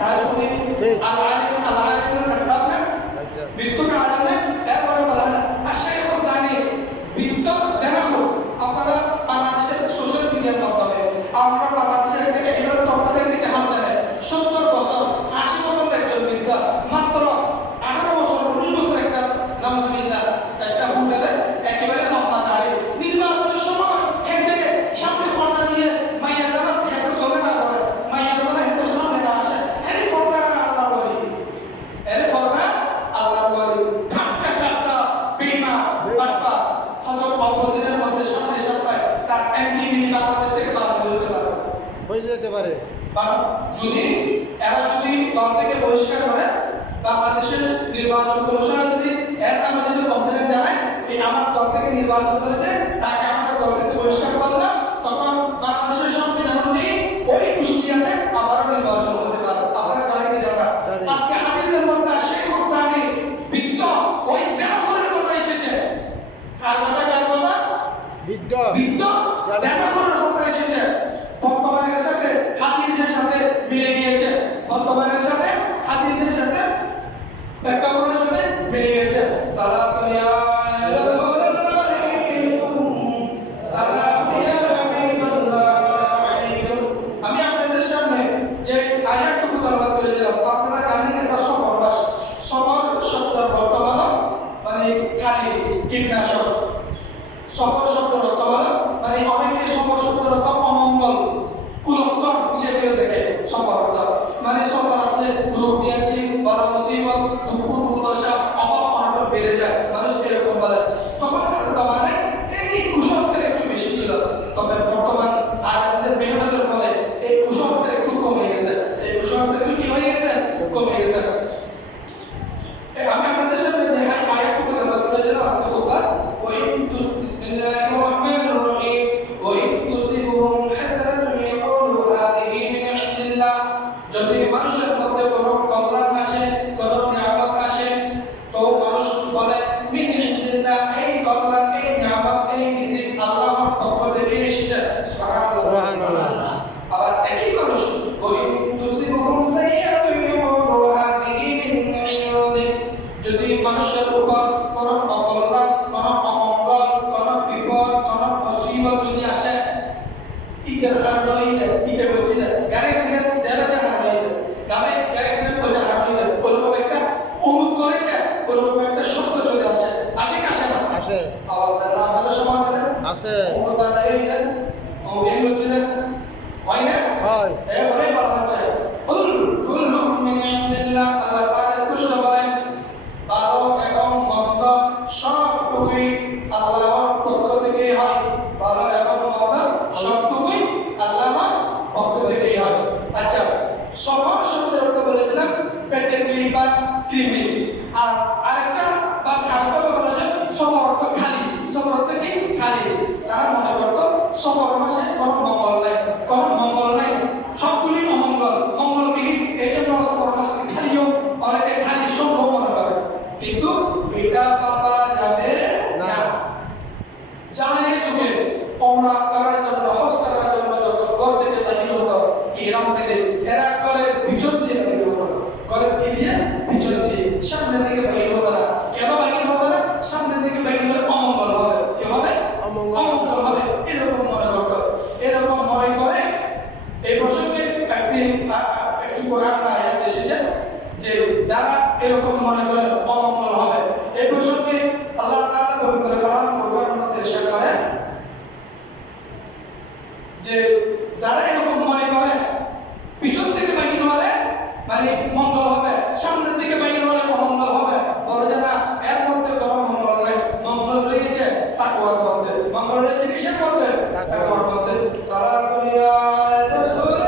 তারপরে আল-আলিম কাসাব না মৃত্যুকে আলেম না এরপরে বলা আশাইখ জানি মৃত্যু জেনাখো আপনারা বাংলাদেশের সোশ্যাল মিডিয়ার মাধ্যমে আমরা বাংলাদেশের একটা একেবারে তথ্যের ইতিহাস জানেন 70 বছর 80 বছর একজন বৃদ্ধ মাত্র 18 বছর 19 বছর একটা নাউজুবিল্লাহ একটা হোটেলে একেবারে লম্বা দাঁড়িয়ে নির্বাচনের সময় হেঁটে সামনে ফর্দা দিয়ে মাইয়া যারা হেঁটে চলে না করে মাইয়া যারা হেঁটে সামনে না আসে এর ফর্দা আল্লাহ বলি এর ফর্দা আল্লাহ বলি ধাক্কা কাঁচা বেমা বাটপা হয়তো অল্প দিনের মধ্যে সামনে সপ্তাহে তার এমপি বাংলাদেশ থেকে বাদ হয়ে যেতে পারে বা যদি এরা যদি দল থেকে বহিষ্কার করে বাংলাদেশের নির্বাচন কমিশন যদি এর নামে যদি কমপ্লেন জানায় এই আমার দল থেকে নির্বাচন করেছে তাকে আমাদের দল থেকে বহিষ্কার করলাম তখন বাংলাদেশের সংবিধান অনুযায়ী ওই কুষ্টিয়াতে আবার নির্বাচন হতে পারে আপনারা জানেন কি জানা আজকে হাদিসের মধ্যে শেখ হুসাইনি বিদ্য ওই জাফরের কথা এসেছে কার কথা বিদ্য জাফরের কথা এসেছে বর্তমানের সাথে হাদিসের সাথে মিলে গিয়েছে বর্তমানের সাথে হাদিসের সাথে প্রেক্ষাপটের সাথে মিলে গিয়েছে সালাতু ইয়া রাসূলুল্লাহ আলাইকুম সালাম ইয়া হাবিবাল্লাহ আলাইকুম আমি আপনাদের সামনে যে আয়াতটুকু তেলাওয়াত করেছিলাম আপনারা জানেন এটা সফর শব্দের অর্থ হলো মানে খালি কীটনাশক সফর শব্দের অর্থ হলো মানে অনেকে সফর শব্দের অর্থ অমঙ্গল কুলক্ষণ হিসেবে দেখে সফর অর্থ মানে সফর আসলে রোগ ব্যাধি বালা মুসিবত দুঃখ দুর্দশা অভাব অনটন বেড়ে যায় মানুষ এরকম বলে তখনকার জামানায় এই কুসংস্কার একটু বেশি ছিল তবে বর্তমান আলেমদের মেহনতের ফলে এই কুসংস্কার একটু কমে গেছে এই কুসংস্কার কি হয়ে গেছে কমে গেছে আমি আপনাদের সামনে যে আয়াতটুকু তেলাওয়াত করেছিলাম আস্তাগফিরুল্লাহ ওয়া ইনতু বিসমিল্লাহির রহমানির রহিম ওয়া ইনতুসিবুহুম হাসানাতুন ইয়াকুলু হাযিহি মিন ইনদিল্লাহ যদি মানুষের মধ্যে কোনো কল্যাণ আসে কোনো নিয়ামত আসে তো মানুষ বলে মিন ইনদিল্লাহ এই কল্যাণ এই নিয়ামত এই রিজিক আল্লাহর পক্ষ থেকে এসেছে সুবহানাল্লাহ আবার একই মানুষ ওয়া ইনতুসিবুহুম সাইয়্যাতুন ইয়াকুলু হাযিহি মিন ইনদিক যদি মানুষের উপর কোনো অকল্যাণ কোনো অমঙ্গল কোনো বিপদ কোনো মুসিবত যদি আসে ইদের কারণে ইতে বলছি না গাড়ি অ্যাক্সিডেন্ট যাবে জানা হয় গাবে গাড়ি অ্যাক্সিডেন্ট করে জানা হয় কোনরকম একটা অনুভব করেছে কোনরকম একটা শব্দ চলে আসে আসে কি আসে না আসে আওয়াজ দাও আমাদের সমাজে আসে ওটা এই যে অঙ্গেন বলছি না হয় না হয় এবারে বলা হচ্ছে কুল্লু মিন ইনদিল্লাহ আল্লাহ তাআলা স্পষ্ট বলেন ভালো এবং মন্দ সবটুকুই আল্লাহর পক্ষ থেকে হয় ভালো এবং মন্দ সবটুকুই আল্লাহর পক্ষ থেকে হয় আচ্ছা সফর শব্দের অর্থ বলেছিলাম পেটের কৃমি আর আরেকটা বা আরেকটা বলা যায় সফর অর্থ খালি সফর অর্থ কি খালি তারা মনে করতো সফর মাসে কোনো মঙ্গল নাই সবগুলি মঙ্গলবিহীন এই জন্য সফর মাসে খালিও অনেকে খালি সম্ভব মনে করে কিন্তু এটা পাওয়া যাবে না জাহিলি যুগে ওমরা করার জন্য হজ করার জন্য যখন ঘর থেকে বাহির হতো ইহরাম থেকে এরা ঘরের পিছন দিয়ে বাহির হতো ঘরের কি দিয়ে পিছন দিয়ে সামনে থেকে বাহির হতো না কেন বাহির হবে না সামনে থেকে বাহির হলে অমঙ্গল হবে কি হবে অমঙ্গল হবে এরকম মনে করতো এরকম মনে করে এই প্রসঙ্গে একটি কোরআন আয়াত এসেছে যে যারা এরকম মনে করে অমঙ্গল হবে এই প্রসঙ্গে আল্লাহ তাআলা পবিত্র কালাম ফুরকানের মধ্যে ইরশাদ করেন যে যারা এরকম মনে করে পিছন থেকে বাহির হলে মানে মঙ্গল হবে সামনে থেকে বাহির হলে অমঙ্গল হবে বলে যে না এর মধ্যে কোনো মঙ্গল নাই মঙ্গল রয়েছে তাকওয়ার মধ্যে মঙ্গল রয়েছে কিসের মধ্যে তাকওয়ার মধ্যে সালাতু ইয়া রাসূলুল্লাহ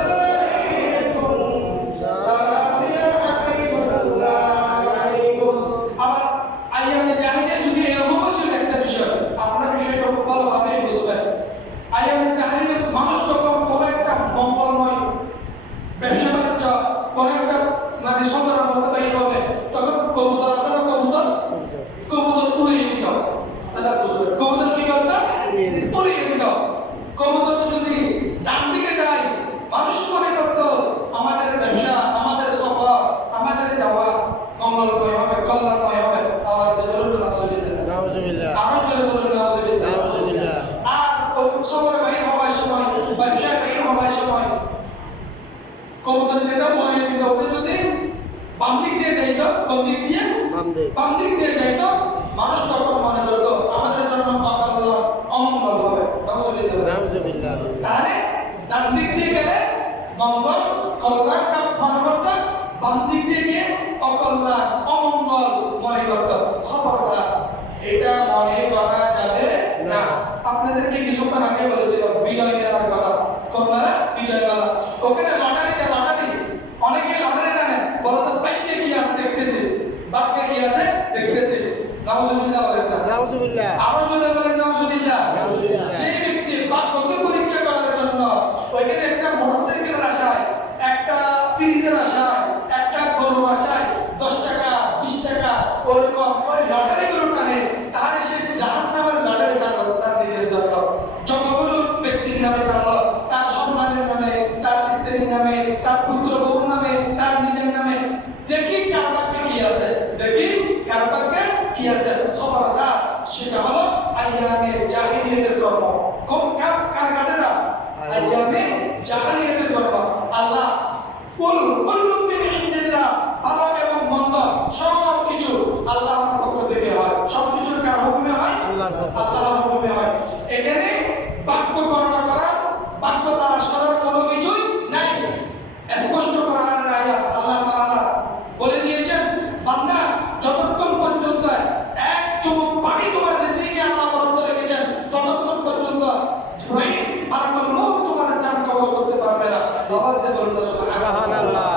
মানুষ যখন কোনো একটা কবুতর যেটা মনে দিতে হতে যদি বাম দিক দিয়ে যাইতো, কোন দিক দিয়ে? বাম দিক দিয়ে যাইতো, মানুষ তখন মনে করতো আমাদের জন্য অমঙ্গল হবে। তাহলে ডান দিক দিয়ে গেলে মঙ্গল, কল্যাণ মনে করতো, বাম দিক দিয়ে গিয়ে অকল্যাণ, অমঙ্গল মনে করতো। খবরদার, এটা মনে করা যাবে না। আপনাদেরকে কিছুক্ষণ আগে বলেছিলাম বিজয় মেলার কথা। কোন মেলা? বিজয় মেলা। ওখানে লটারি, অনেকে লটারি টানে, বলে যে বাইকে কি আছে দেখতেছি, বাক্যে কি আছে দেখতেছি। নাউজুবিল্লাহ বলেন না? নাউজুবিল্লাহ। আরো জোরে বলেন নাউজুবিল্লাহ। যে ব্যক্তি বাক্যকে পরীক্ষা করার জন্য ওইখানে একটা মোটরসাইকেলের আশায়, একটা ফ্রিজের আশায়, একটা গরুর আশায় 10 টাকা 20 টাকা ওরকম ওই লটারি গুলো টানে, তাহলে সে জাহান্নামের লটারি টানলো তার নিজের জন্য। যতগুলো ব্যক্তির নামে টানলো, তার সন্তানের নামে, তার স্ত্রীর নামে, তার পুত্র বউর নামে, তার নিজের নামে। দেখি কার ভাগ্যে কি আছে, দেখি কার ভাগ্যে কি আছে। খবরদার, সেটা হলো আইয়ামে জাহিলিয়াতের কর্ম। কার কাছে না? আইয়ামে জাহিলিয়াতের কর্ম। আল্লাহ কুল্লু মিন ইনদিল্লাহ, ভালো এবং মন্দ সব কিছু আল্লাহর পক্ষ থেকে হয়। সব কিছু কার হুকুমে হয়? আল্লাহর হুকুমে হয়। এখানে বাক্য গণনা করা, বাক্য তালাশ করার কোনো কিছুই নাই। স্পষ্ট কোরআনের আয়াত আল্লাহ তাআলা বলে দিয়েছেন, বান্দা যতক্ষণ পর্যন্ত এক চুমুক পানি তোমার রিজিকে আল্লাহ বরাদ্দ রেখেছেন, ততক্ষণ পর্যন্ত ইব্রাহিম মালাকুল মউত তোমার জান কবজ করতে পারবে না। আওয়াজ দিয়ে বলুন সুবহানাল্লাহ।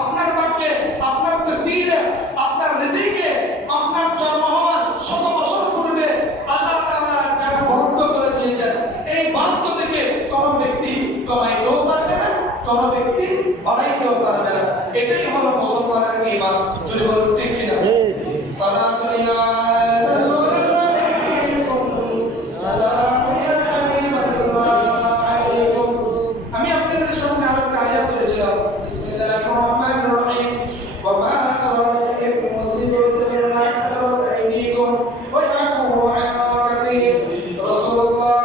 আপনার বাক্যে, আপনার তকদীরে, আপনার রিজিকে, আপনার জন্ম হওয়ার 100 বছর পূর্বে আল্লাহ তাআলা জান বরাদ্দ করে দিয়েছেন। এই বাক্য থেকে কোন ব্যক্তি কমাইতেও পারবে না, কোন ব্যক্তি বাড়াইতেও পারবে না। এটাই হলো মুসলমানের ঈমান। যদি বলুন ঠিক কিনা? সালাতু ইয়া রাসূলুল্লাহ আলাইকুম, সালামু আলাইকুম। আমি আপনাদের সামনে আরো আয়াত পড়েছিলাম। বিসমিল্লাহির রহমানির রহিম। ওয়া মা আসাবাকুম মিন মুসিবাতিন ইল্লা কাসাবাত আইদিকুম ওয়া ইয়াফু আন কাসীর। রাসূলুল্লাহ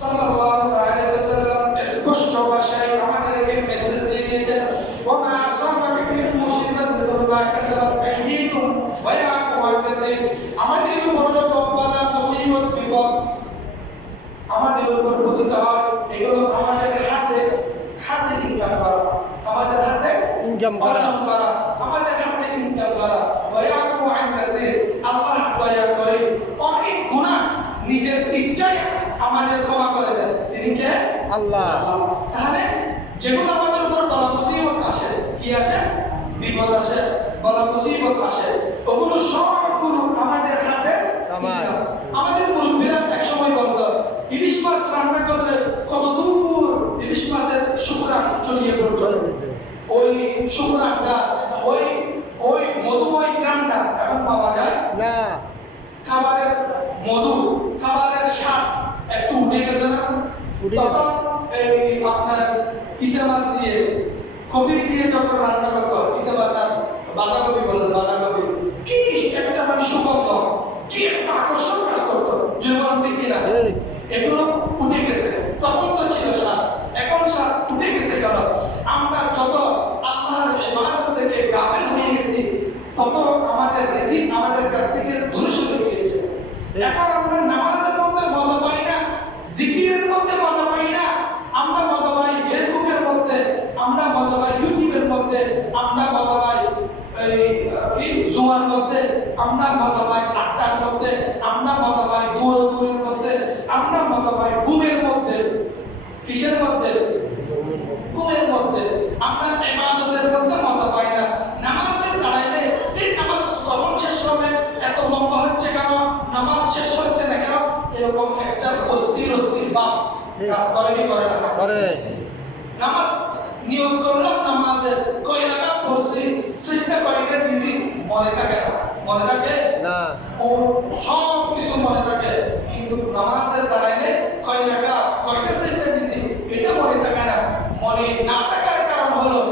সাল্লাল্লাহু আলাইহি ওয়াসাল্লাম স্পষ্ট ভাষায় আমাদেরকে মেসেজ দিয়ে দিয়েছেন, ওয়া মা আসাবাকুম মিন মুসিবাতিন ইল্লা কাসাবাত আইদিকুম ওয়া ইয়াফু আন কাসীর। আমাদের উপর যত বালা মুসিবত বিপদ আমাদের উপর পতিত হয়, এগুলো আমাদের হাতে ইনকাম করা, আমাদের হাতে ইনকাম করা, আমাদের হাতে ইনকাম করা। ওয়া ইয়াফু আন কাসীর, আল্লাহ দয়া করে অনেক গুনাহ নিজের ইচ্ছায় আমাদের ক্ষমা করে দেন। তিনি কে? আল্লাহ। তাহলে যেগুলো আমাদের উপর বলা মুসিবত আসে, কি আসে? বিপদ আসে, বলা মুসিবত আসে, ওগুলো সবগুলো আমাদের হাতে। আমাদের মুরব্বীরা এক সময় বলতো, ইলিশ মাছ রান্না করলে কত দূর ইলিশ মাছের শুকরান ছড়িয়ে পড়তো। ওই শুকরানটা, ওই মধুময় কান্ডা এখন পাওয়া যায় না। খাবারের মধু, খাবারের স্বাদ একটু উঠে গেছে না? তখন এই আপনার ইসা মাছ দিয়ে, কপি দিয়ে যখন রান্না করতো, ইসা মাছ আর বাঁধাকপি বলে, বাঁধাকপি কি একটা মানে সুগন্ধ, কি একটা আকর্ষণ কাজ করতো। জীবন দেখি না এগুলো উঠে গেছে। তখন তো ছিল স্বাদ, এখন স্বাদ উঠে গেছে। কারণ আমরা যত আল্লাহর ইবাদত থেকে গাফিল হয়ে গেছি, তত আমাদের রিজিক আমাদের কাছ থেকে দূরে সরে গিয়েছে। এখন আমরা নামাজের মধ্যে মজা পাই না, জিকিরের মধ্যে মজা পাই না, আমরা মজা পাই ফেসবুকের মধ্যে, আমরা মজা পাই ইউটিউবের মধ্যে, আমরা মজা পাই জুমার মধ্যে, আমরা মজা পাই আড্ডার মধ্যে, আমরা মজা পাই দৌড়দৌড়ির মধ্যে, আমরা মজা পাই ঘুমের মধ্যে। কিসের মধ্যে? ঘুমের মধ্যে। আমরা ইবাদতের মধ্যে মজা পাই না। নামাজে দাঁড়াইলে এই নামাজ কখন শেষ হবে, এত লম্বা হচ্ছে কেন, নামাজ শেষ হচ্ছে না কেন, এরকম একটা অস্থির ভাব কাজ করে কি করে না? করে। নামাজ নিয়ত করলাম, নামাজে কয় রাকাত পড়ছি, সিজদা কয়টা দিছি, মনে থাকে না? মনে থাকে না। ও সব কিছু মনে থাকে, কিন্তু নামাজে দাঁড়াইলে কয় রাকাত, কয়টা সিজদা দিছি, এটা মনে থাকে না। মনে না থাকার কারণ হলো